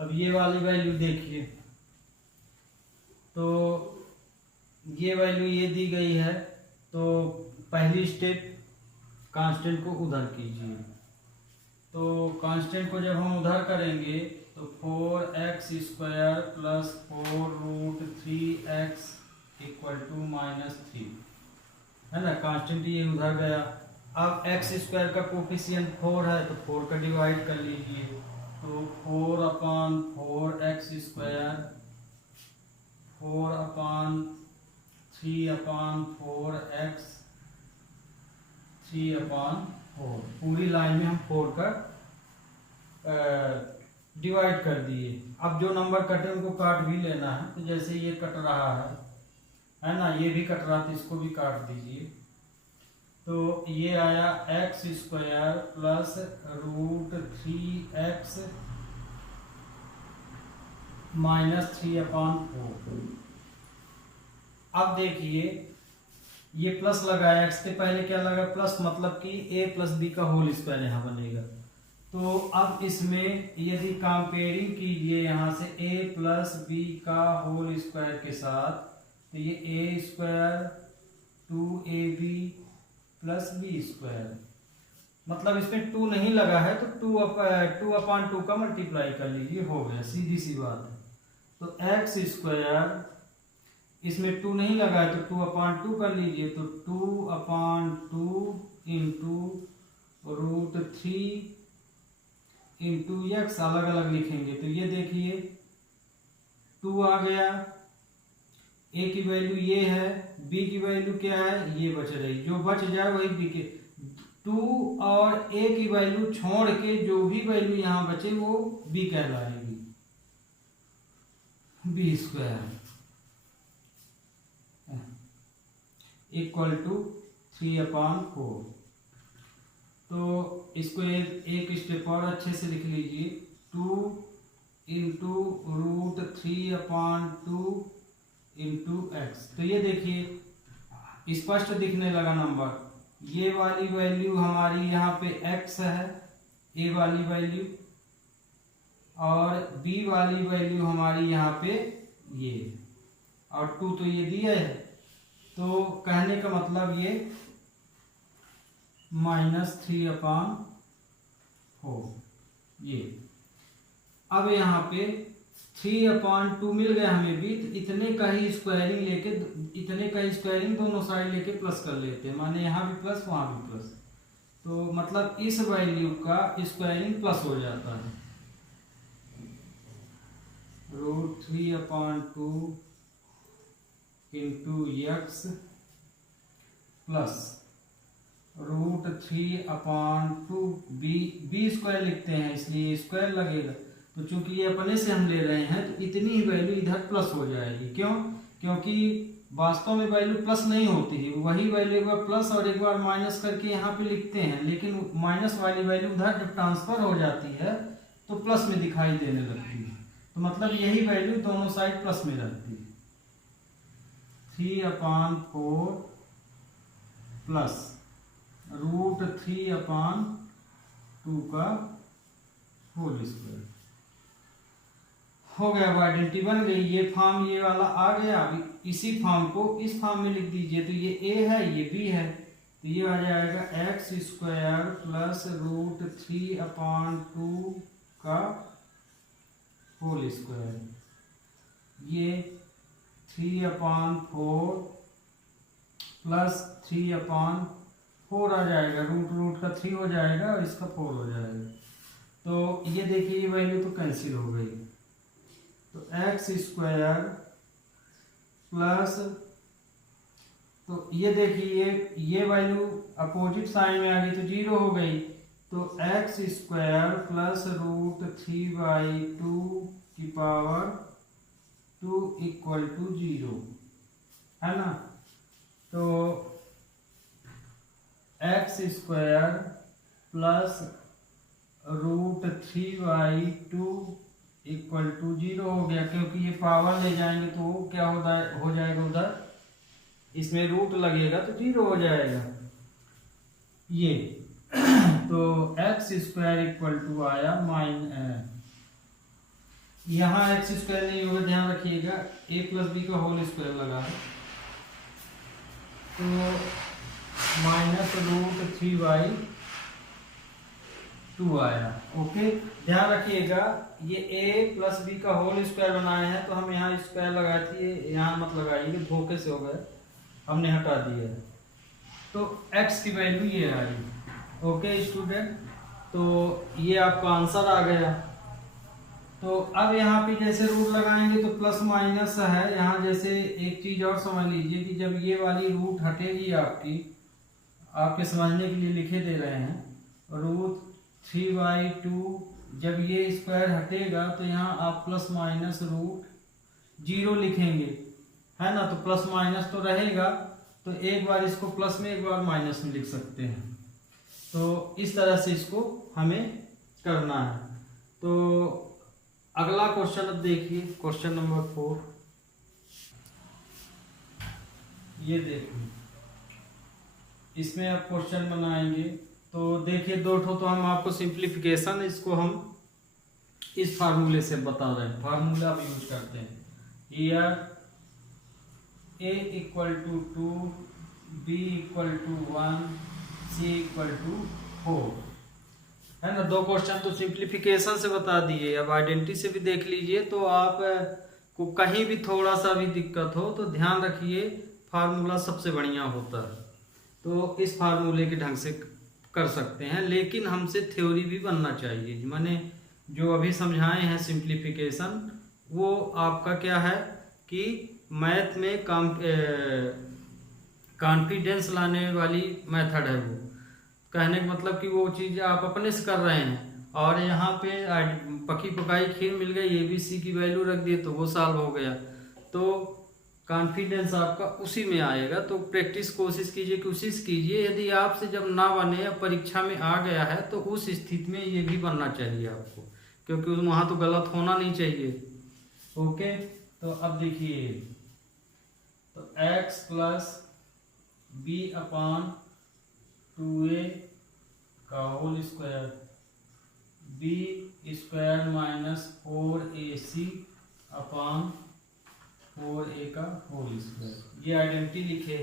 अब ये वाली वैल्यू देखिए, तो ये वैल्यू ये दी गई है, तो पहली स्टेप कांस्टेंट को उधर कीजिए। तो कांस्टेंट को जब हम उधर करेंगे तो 4x² plus 4√3x equal to -3 है ना। कांस्टेंट ये उधर गया। अब x² का कोफिशिएंट 4 है, तो 4 का डिवाइड कर लीजिए। तो 4/4x², 4/3/4x, 3/4। पूरी लाइन में हम 4 का डिवाइड कर दिए। अब जो नंबर कटे उनको काट भी लेना है। तो जैसे ये कट रहा है ना, ये भी कट रहा, तो इसको भी काट दीजिए। तो ये आया x² प्लस √3x माइनस 3/4। अब देखिए ये प्लस लगा है, x के पहले क्या लगा प्लस, मतलब कि a प्लस बी का होल स्क्वायर यहाँ बनेगा। तो अब इसमें यदि कंपेयरिंग कीजिए यहाँ से a प्लस बी का होल स्क्वायर के साथ, तो ये a² 2ab प्लस b², मतलब इसमें 2 नहीं लगा है तो 2/2 का मल्टीप्लाई कर लीजिए, हो गया, सीधी सी बात है। तो x², इसमें 2 नहीं लगा है तो 2/2 कर लीजिए, तो 2/2 इंटू √3 इंटू x, अलग अलग लिखेंगे। तो ये देखिए 2 आ गया, a की वैल्यू ये है, b की वैल्यू क्या है, ये बच रही, जो बच जाए वही b के। 2 और a की वैल्यू छोड़ के जो भी वैल्यू यहाँ बचे वो b कहलाएगी, b² इक्वल टू 3/4। तो इसको एक स्टेप और अच्छे से लिख लीजिए, 2 इंटू √3/2 इंटू x। तो ये देखिए स्पष्ट दिखने लगा नंबर। ये वाली वैल्यू हमारी यहाँ पे x है, a वाली वैल्यू, और b वाली वैल्यू हमारी यहाँ पे ये, और 2 तो ये दिया है। तो कहने का मतलब ये -3/4 ये। अब यहाँ पे 3/2 मिल गया हमें भी, तो इतने का ही स्क्वायरिंग दोनों साइड लेके प्लस कर लेते हैं, माने यहाँ भी प्लस वहाँ भी प्लस। तो मतलब इस वैल्यू का स्क्वायरिंग प्लस हो जाता है, √3/2 इंटू x प्लस √3/2 b² लिखते हैं इसलिए स्क्वायर लगेगा। तो चूंकि ये अपने से हम ले रहे हैं तो इतनी ही वैल्यू इधर प्लस हो जाएगी। क्यों? क्योंकि वास्तव में वैल्यू प्लस नहीं होती है, वही वैल्यू एक बार प्लस और एक बार माइनस करके यहाँ पे लिखते हैं, लेकिन माइनस वाली वैल्यू उधर जब ट्रांसफर हो जाती है तो प्लस में दिखाई देने लगती है। तो मतलब यही वैल्यू दोनों साइड प्लस में रहती है। 3/4 प्लस √3/2 का होल स्क्वायर हो गया। अब आइडेंटिटी बन गई। ये फॉर्म ये वाला आ गया। अभी इसी फॉर्म को इस फॉर्म में लिख दीजिए। तो ये a है, ये b है, तो ये आ जाएगा x² प्लस √3/2 का होल स्क्वायर। ये 3/4 प्लस 3/4 आ जाएगा, रूट का 3 हो जाएगा और इसका 4 हो जाएगा। तो ये देखिए ये वैल्यू तो कैंसिल हो गई। तो x² प्लस, तो ये देखिए ये वैल्यू अपोजिट साइन में आ गई तो 0 हो गई। तो x² प्लस √3/2 की पावर 2 = 0 है ना। तो x² प्लस √3/2 = 0 हो गया, क्योंकि ये पावर ले जाएंगे तो क्या हो जाएगा, उधर इसमें रूट लगेगा तो 0 हो जाएगा ये। तो x² आया यहाँ x² नहीं होगा, ध्यान रखिएगा, a + b का होल स्क्वायर लगा है, तो -√3/2 आया। ओके, ध्यान रखिएगा ये a + b का होल स्क्वायर बनाए हैं, तो हम यहाँ स्क्वायर लगाए थे, यहाँ मत लगाइए, धोखे से हो गए, हमने हटा दिया है। तो x की वैल्यू ये आई। ओके स्टूडेंट, तो ये आपका आंसर आ गया। तो अब यहाँ पे जैसे रूट लगाएंगे तो प्लस माइनस है यहाँ। जैसे एक चीज और समझ लीजिए कि जब ये वाली रूट हटेगी आपके समझने के लिए लिखे दे रहे हैं, √3/2 जब ये स्क्वायर हटेगा तो यहाँ आप प्लस माइनस √0 लिखेंगे, है ना। तो प्लस माइनस तो रहेगा, तो एक बार इसको प्लस में एक बार माइनस में लिख सकते हैं। तो इस तरह से इसको हमें करना है। तो अगला क्वेश्चन अब देखिए, क्वेश्चन नंबर 4। ये देखिए, इसमें आप क्वेश्चन बनाएंगे तो देखिए दो ठो तो हम आपको सिंप्लीफिकेशन, इसको हम इस फार्मूले से बता रहे हैं, फार्मूला अब यूज करते हैं। हियर a = 2, b = 1, c = 4, है ना। दो क्वेश्चन तो सिंप्लीफिकेशन से बता दिए। अब आइडेंटिटी से भी देख लीजिए, तो आप को कहीं भी थोड़ा सा भी दिक्कत हो तो ध्यान रखिए, फार्मूला सबसे बढ़िया होता है। तो इस फार्मूले के ढंग से कर सकते हैं, लेकिन हमसे थ्योरी भी बनना चाहिए। मैंने जो अभी समझाए हैं सिंप्लीफिकेशन, वो आपका क्या है कि मैथ में कॉन्फिडेंस लाने वाली मेथड है। वो कहने का मतलब कि वो चीज़ आप अपने से कर रहे हैं, और यहाँ पे पकी पकाई खीर मिल गई, ABC की वैल्यू रख दिए तो वो सॉल्व हो गया। तो कॉन्फिडेंस आपका उसी में आएगा। तो प्रैक्टिस कोशिश कीजिए। यदि आपसे जब ना बने या परीक्षा में आ गया है तो उस स्थिति में ये भी बनना चाहिए आपको, क्योंकि वहाँ तो गलत होना नहीं चाहिए। ओके, तो अब देखिए, तो x + b/2a का होल स्क्वायर, b² - 4ac/4a का होल स्क्वायर, ये आइडेंटिटी लिखे।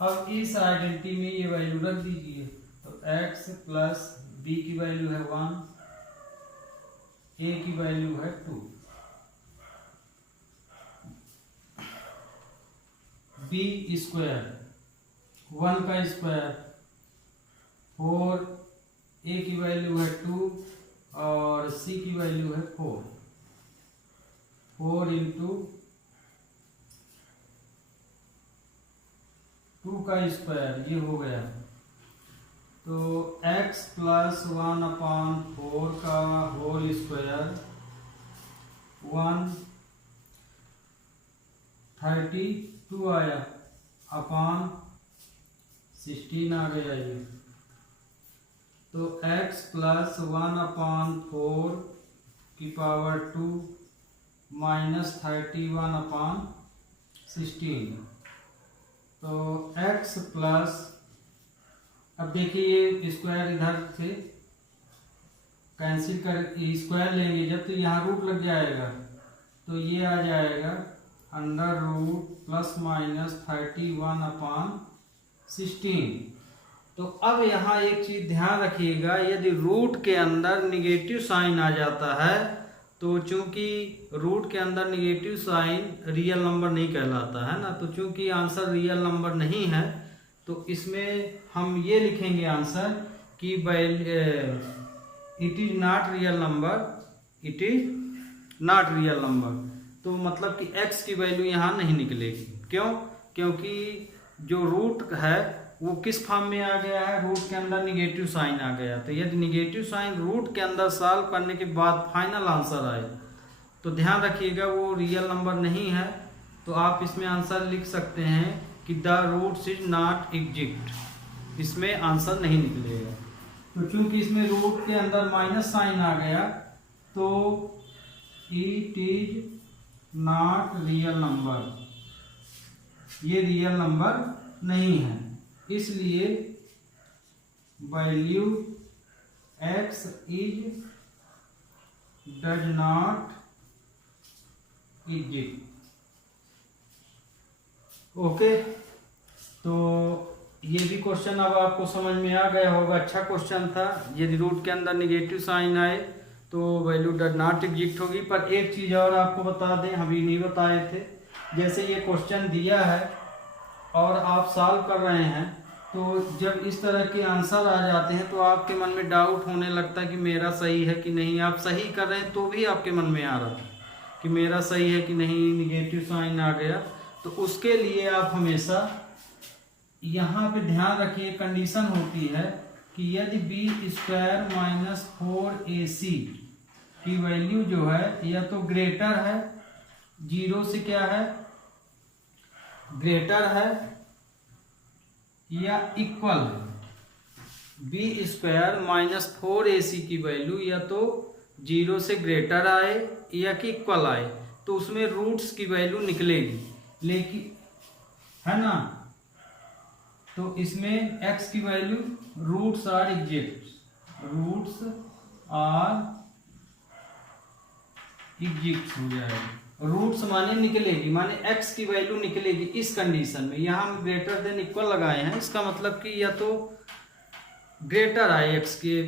अब इस आइडेंटिटी में ये वैल्यू रख दीजिए। तो x + b की वैल्यू है 1, a की वैल्यू है 2, b² 1 का स्क्वायर 4, a की वैल्यू है 2 और c की वैल्यू है 4 × 2 का स्क्वायर, ये हो गया। तो x + 1/4 का होल स्क्वायर 132 आया, /16 आ गया ये। तो x प्लस 1/4 की पावर 2 माइनस 31/16। तो x प्लस, अब देखिए ये स्क्वायर इधर से कैंसिल कर स्क्वायर लेंगे जब, तो यहाँ रूट लग जाएगा, तो ये आ जाएगा अंडर रूट प्लस माइनस 31/16। तो अब यहाँ एक चीज ध्यान रखिएगा, यदि रूट के अंदर निगेटिव साइन आ जाता है तो चूंकि रूट के अंदर निगेटिव साइन रियल नंबर नहीं कहलाता है ना, तो चूंकि आंसर रियल नंबर नहीं है तो इसमें हम ये लिखेंगे आंसर कि it is not real number, it is not real number. तो मतलब कि x की वैल्यू यहाँ नहीं निकलेगी। क्यों? क्योंकि जो रूट है वो किस फॉर्म में आ गया है, रूट के अंदर निगेटिव साइन आ गया। तो यदि निगेटिव साइन रूट के अंदर सॉल्व करने के बाद फाइनल आंसर आए तो ध्यान रखिएगा वो रियल नंबर नहीं है। तो आप इसमें आंसर लिख सकते हैं कि the roots is not exist, इसमें आंसर नहीं निकलेगा। तो चूंकि इसमें रूट के अंदर माइनस साइन आ गया तो it is not real number, ये रियल नंबर नहीं है, इसलिए value x is does not exist. Okay, तो ये भी क्वेश्चन अब आपको समझ में आ गया होगा, अच्छा क्वेश्चन था। यदि रूट के अंदर निगेटिव साइन आए तो वैल्यू डज नॉट एग्जिस्ट होगी। पर एक चीज और आपको बता दें, अभी नहीं बताए थे, जैसे ये क्वेश्चन दिया है और आप सॉल्व कर रहे हैं तो जब इस तरह के आंसर आ जाते हैं तो आपके मन में डाउट होने लगता है कि मेरा सही है कि नहीं। आप सही कर रहे हैं तो भी आपके मन में आ रहा है कि मेरा सही है कि नहीं, निगेटिव साइन आ गया। तो उसके लिए आप हमेशा यहाँ पे ध्यान रखिए, कंडीशन होती है कि यदि b² माइनस 4ac की वैल्यू जो है या तो ग्रेटर है, जीरो से क्या है, ग्रेटर है या इक्वल है। b² माइनस 4ac की वैल्यू या तो जीरो से ग्रेटर आए या कि इक्वल आए तो उसमें रूट्स की वैल्यू निकलेगी, लेकिन है ना। तो इसमें x की value roots are exist, roots are exist हो जाएगा। रूट्स माने निकलेगी, माने x की वैल्यू निकलेगी इस कंडीशन में। यहाँ हम ग्रेटर देन इक्वल लगाए हैं, इसका मतलब कि या तो ग्रेटर आए x के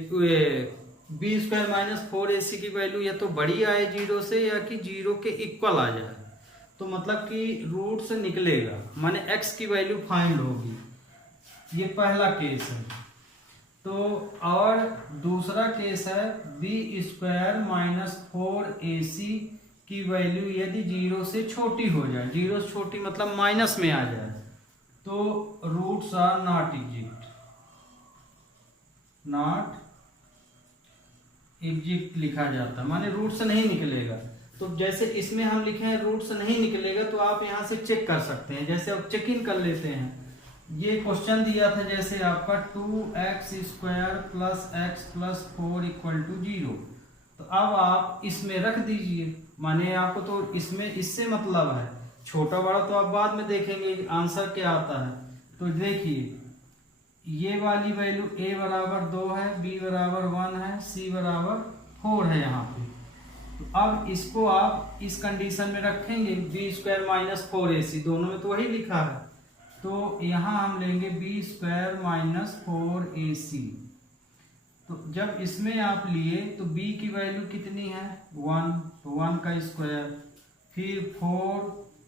b² माइनस 4ac की वैल्यू या तो बड़ी आए जीरो से या कि जीरो के इक्वल आ जाए, तो मतलब कि रूट से निकलेगा, माने x की वैल्यू फाइंड होगी। ये पहला केस है। तो और दूसरा केस है b² माइनस 4ac की वैल्यू यदि जीरो से छोटी हो जाए, जीरो से छोटी मतलब माइनस में आ जाए, तो roots are not exist, not exist लिखा जाता है, माने रूट से नहीं निकलेगा। तो जैसे इसमें हम लिखे हैं रूट से नहीं निकलेगा, तो आप यहां से चेक कर सकते हैं। जैसे अब चेक इन कर लेते हैं, ये क्वेश्चन दिया था जैसे आपका 2x² plus x plus 4 equal to 0, तो अब आप इसमें रख दीजिए, माने आपको तो इसमें इससे मतलब है, छोटा बड़ा तो आप बाद में देखेंगे आंसर क्या आता है। तो देखिए ये वाली वैल्यू a बराबर 2 है, b बराबर 1 है, c बराबर 4 है यहाँ पे। तो अब इसको आप इस कंडीशन में रखेंगे b² माइनस 4ac, दोनों में तो वही लिखा है, तो यहाँ हम लेंगे b² माइनस 4ac। तो जब इसमें आप लिए तो b की वैल्यू कितनी है 1, तो 1 का स्क्वायर, फिर 4,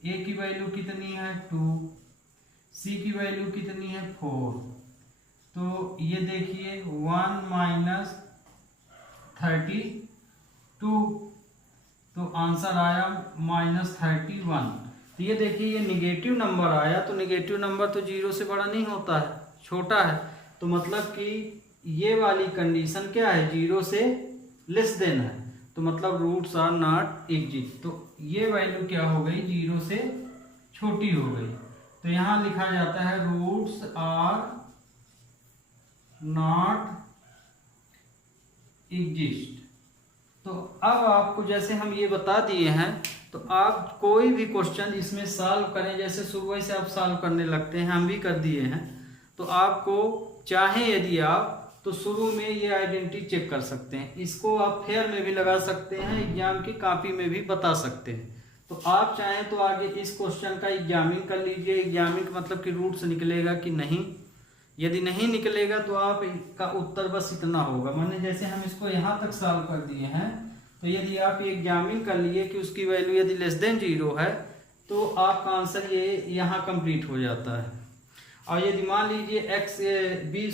a की वैल्यू कितनी है 2, c की वैल्यू कितनी है 4। तो ये देखिए 1 माइनस 32, तो आंसर आया माइनस 31। तो ये देखिए ये निगेटिव नंबर आया, तो निगेटिव नंबर तो जीरो से बड़ा नहीं होता है, छोटा है, तो मतलब कि ये वाली कंडीशन क्या है, जीरो से लेस देन है, तो मतलब रूट्स आर नॉट एग्जिस्ट। तो ये वैल्यू क्या हो गई, जीरो से छोटी हो गई। तो यहाँ लिखा जाता है रूट्स आर नॉट एग्जिस्ट। तो अब आपको जैसे हम ये बता दिए हैं, तो आप कोई भी क्वेश्चन इसमें सॉल्व करें, जैसे सुबह से आप सॉल्व करने लगते हैं, हम भी कर दिए हैं, तो आपको चाहे यदि आप तो शुरू में ये आइडेंटिटी चेक कर सकते हैं। इसको आप फेयर में भी लगा सकते हैं, एग्जाम की कॉपी में भी बता सकते हैं। तो आप चाहें तो आगे इस क्वेश्चन का एग्जामिंग कर लीजिए। एग्जामिंग मतलब कि रूट्स निकलेगा कि नहीं, यदि नहीं निकलेगा तो आप इसका उत्तर बस इतना होगा। माने जैसे हम इसको यहाँ तक सॉल्व कर दिए हैं, तो यदि आप ये एग्जामिंग कर लिए कि उसकी वैल्यू यदि लेस देन 0 है, तो आपका आंसर ये यहाँ कंप्लीट हो जाता है। और यदि मान लीजिए b² -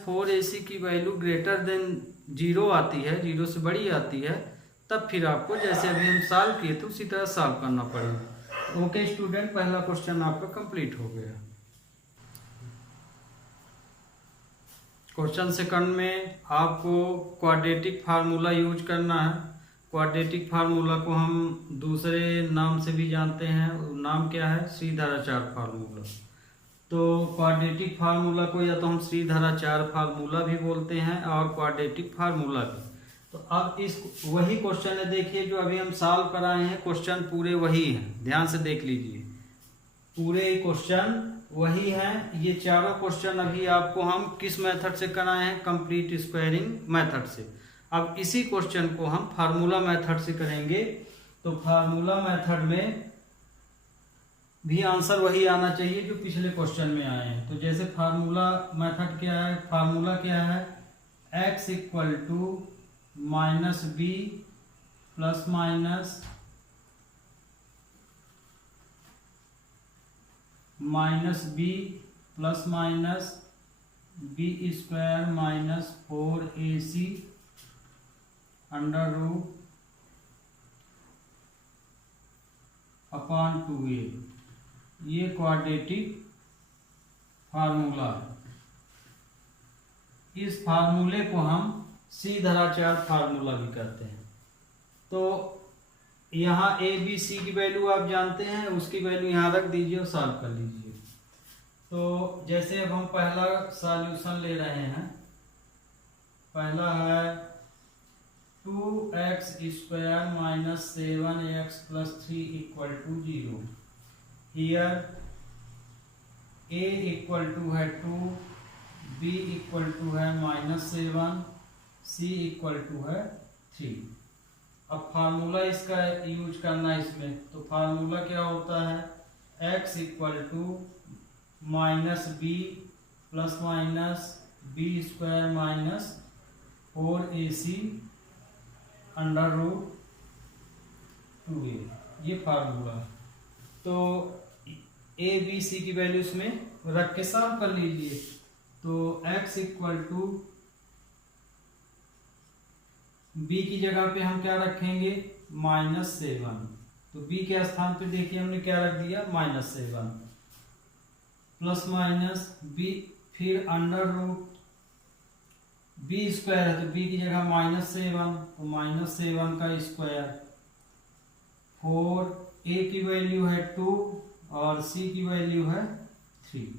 4ac की वैल्यू ग्रेटर देन 0 आती है, 0 से बड़ी आती है, तब फिर आपको जैसे अभी हम सॉल्व किए थे उसी तरह सॉल्व करना पड़ेगा। ओके स्टूडेंट, पहला क्वेश्चन आपका कंप्लीट हो गया। क्वेश्चन सेकंड में आपको क्वाड्रेटिक फार्मूला यूज करना है। क्वाड्रेटिक फार्मूला को हम दूसरे नाम से भी जानते हैं, नाम क्या है? श्रीधराचार्य फार्मूला। तो क्वाड्रेटिक फार्मूला को या तो हम श्रीधराचार्य फार्मूला भी बोलते हैं और क्वाड्रेटिक फार्मूला भी। तो अब इस वही क्वेश्चन है, देखिए जो अभी हम सॉल्व कराए हैं, क्वेश्चन पूरे वही हैं, ध्यान से देख लीजिए, पूरे क्वेश्चन वही हैं। ये चारों क्वेश्चन अभी आपको हम किस मेथड से कराए हैं? कंप्लीट स्क्वायरिंग मेथड से। अब इसी क्वेश्चन को हम फार्मूला मेथड से करेंगे। तो फार्मूला मेथड में भी आंसर वही आना चाहिए जो पिछले क्वेश्चन में आए हैं। तो जैसे फार्मूला मेथड क्या है? फार्मूला क्या है? x = -b + -b + b² - 4ac √2a। ये क्वाड्रेटिक फार्मूला है। इस फार्मूले को हम श्रीधराचार्य फार्मूला भी कहते हैं। तो यहाँ a b c की वैल्यू आप जानते हैं, उसकी वैल्यू यहाँ रख दीजिए और सॉल्व कर लीजिए। तो जैसे अब हम पहला सॉल्यूशन ले रहे हैं, पहला है 2x² - 7x + 3 = 0। Here a है 2, b है -7, c है 3। अब फार्मूला इसका यूज करना है इसमें। तो फार्मूला क्या होता है? x = -b + b² - 4ac √2a। ये फार्मूला। तो a b c की वैल्यू इसमें रख के सॉल्व कर लीजिए। तो x = b की जगह पे हम क्या रखेंगे? -7। तो b के स्थान पे देखिए हमने क्या रख दिया? -7 + b, फिर b² है तो b की जगह -7, तो -7 का स्क्वायर, 4, a की वैल्यू है 2 और c की वैल्यू है 3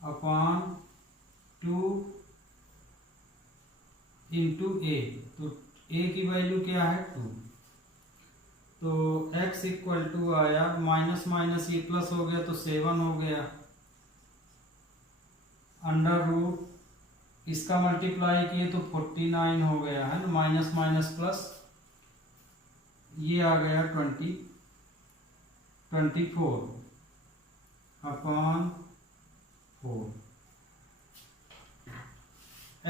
/ 2 × a। तो a की वैल्यू क्या है? 2। तो x = आया माइनस ये प्लस हो गया तो 7 हो गया, √ इसका मल्टीप्लाई किए तो 49 हो गया है, माइनस माइनस प्लस, ये आ गया 24 / 4।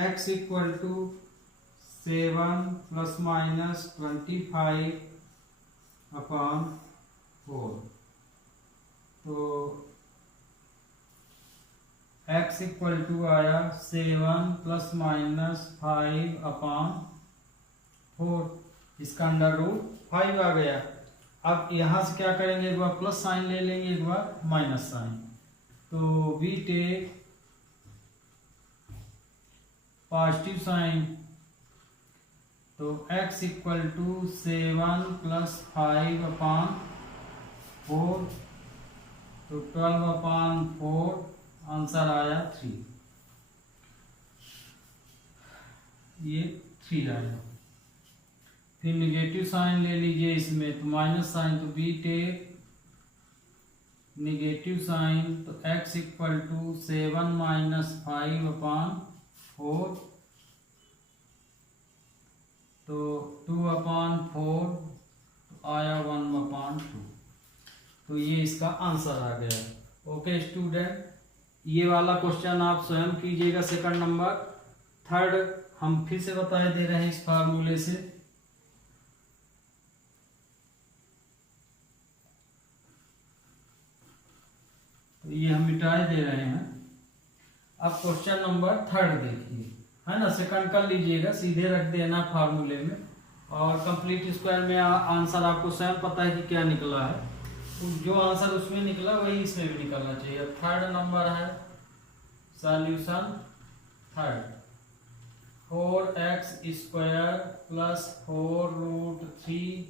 x = 7 ± 25 / 4। तो x = आया 7 ± 5/4, इसका √5 आ गया। अब यहाँ से क्या करेंगे? एक बार प्लस साइन ले लेंगे, एक बार माइनस साइन। तो वी टेक पॉजिटिव साइन। तो x = 7 + 5/4, तो 12/4, आंसर आया 3। ये 3 आएगा। फिर निगेटिव साइन ले लीजिए इसमें, तो माइनस साइन, तो बी टेक निगेटिव साइन, तो x इक्वल टू 7 माइनस 5/4, तो 2/4 तो आया 1/2। तो ये इसका आंसर आ गया। ओके स्टूडेंट, ये वाला क्वेश्चन आप स्वयं कीजिएगा सेकंड नंबर। थर्ड हम फिर से बता दे रहे हैं इस फार्मूले से। तो ये हम मिटाए दे रहे हैं। अब क्वेश्चन नंबर थर्ड देखिए, है ना, सेकंड कर लीजिएगा, सीधे रख देना फार्मूले में, और कंप्लीट स्क्वायर में आंसर आपको स्वयं पता है कि क्या निकला है, तो जो आंसर उसमें निकला वही इसमें भी निकलना चाहिए। थर्ड नंबर है solution third, 4x² plus 4√3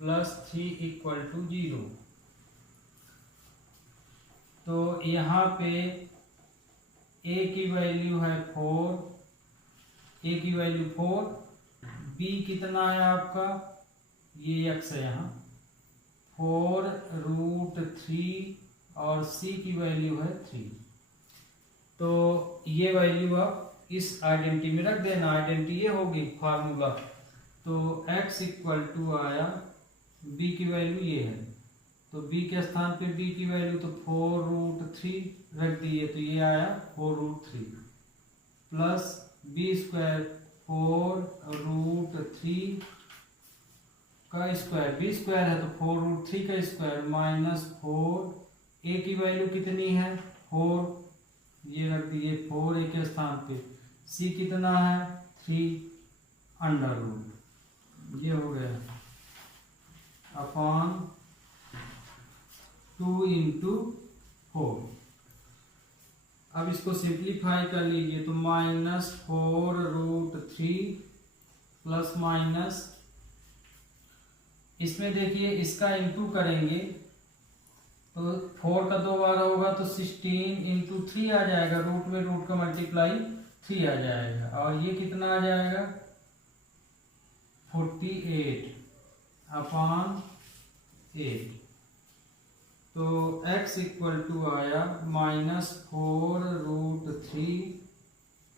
plus 3 equal to 0। तो यहाँ पे a की वैल्यू है 4, a की वैल्यू 4, b कितना है आपका, ये x है यहाँ 4√3 और c की वैल्यू है 3। तो ये वैल्यू आप इस आइडेंटिटी में रख देना, आइडेंटिटी ये होगी फार्मूला। तो x इक्वल टू आया, b की वैल्यू ये है, तो b के स्थान पे b की वैल्यू तो 4√3 रख दिए, तो ये आया 4√3 प्लस b² 4√3 का स्क्वायर, b² है तो 4√3 का स्क्वायर माइनस 4, a की वैल्यू कितनी है 4, ये रख दिए 4 a के स्थान पे, c कितना है 3√, ये हो गया अपॉन 2 × 4। अब इसको सिंप्लीफाई कर लीजिए, तो -4√3 प्लस माइनस, इसमें देखिए इसका इंटू करेंगे तो 4 का 2 बार होगा तो 16 × 3 आ जाएगा, रूट में रूट का मल्टीप्लाई 3 आ जाएगा, और ये कितना आ जाएगा 48/8। तो x इक्वल टू आया -4√3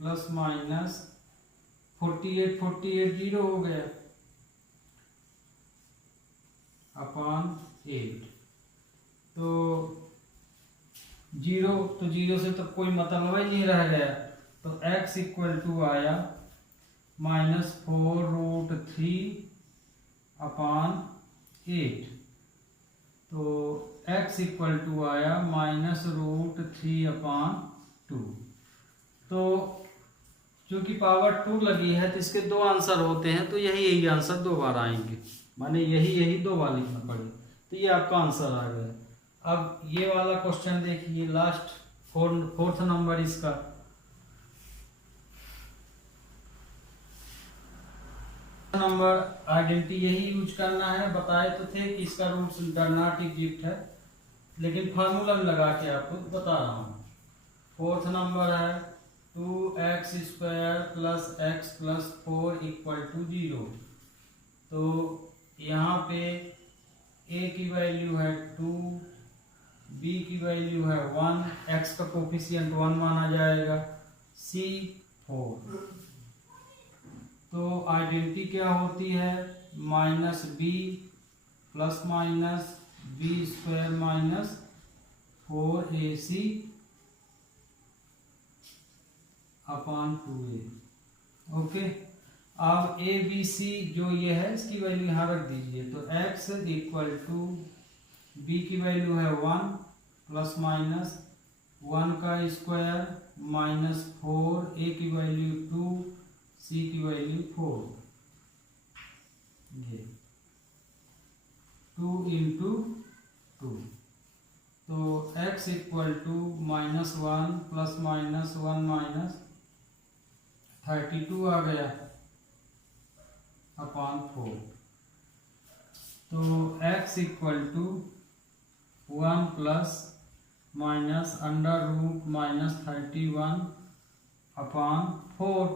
प्लस माइनस 48, 0 हो गया अपॉन 8। तो 0 से तो कोई मतलब ही नहीं रह गया, तो x इक्वल टू आया -4√3/8। तो x इक्वल टू आया -√3/2। तो चूंकि पावर 2 लगी है तो इसके 2 आंसर होते हैं, तो यही आंसर 2 बार आएंगे, माने यही 2 बार लिखना पड़ेगा, तो ये आपका आंसर आ गया। अब ये वाला क्वेश्चन देखिए, लास्ट फोर्थ नंबर इसका, नंबर आइडेंटिटी यही यूज करना है, बताए तो थे कि इसका रूट्स डर नॉट एग्जिस्ट है, लेकिन फार्मूला में लगा के आपको बता रहा हूँ। फोर्थ नंबर है 2x² plus x plus 4 equal to 0। तो यहाँ पे a की वैल्यू है 2, b की वैल्यू है 1, x का कोफिशिएंट 1 माना जाएगा, c 4। तो आइडेंटिटी क्या होती है, -b plus minus b² minus 4ac upon 2a। Okay, अब a b c जो ये है इसकी वैल्यू यहाँ रख दीजिए, तो x इक्वल टू b की वैल्यू है 1 प्लस माइनस 1 का स्क्वायर माइनस 4, a की वैल्यू 2, c की वैल्यू 4, ये 2 × 2। तो x equal to -1 plus minus 1 minus 32 आ गया अपॉन 4। तो x equal to 1 plus minus √-31 upon 4।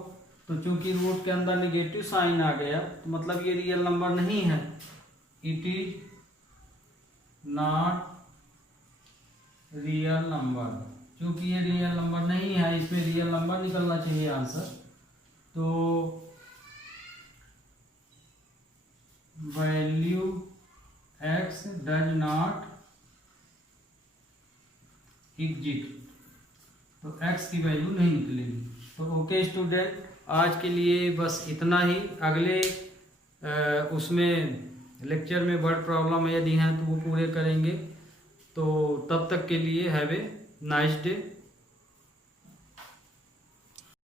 तो चूंकि रूट के अंदर निगेटिव साइन आ गया तो मतलब ये रियल नंबर नहीं है, it is not real number. क्योंकि ये रियल नंबर नहीं है, इसमें रियल नंबर निकलना चाहिए आंसर। तो value x does not exist, तो x की वैल्यू नहीं निकलेगी। तो ओके स्टूडेंट, आज के लिए बस इतना ही। अगले उसमें लेक्चर में वर्ड प्रॉब्लम यदि हैं तो वो पूरे करेंगे। तो तब तक के लिए हैव ए नाइस डे।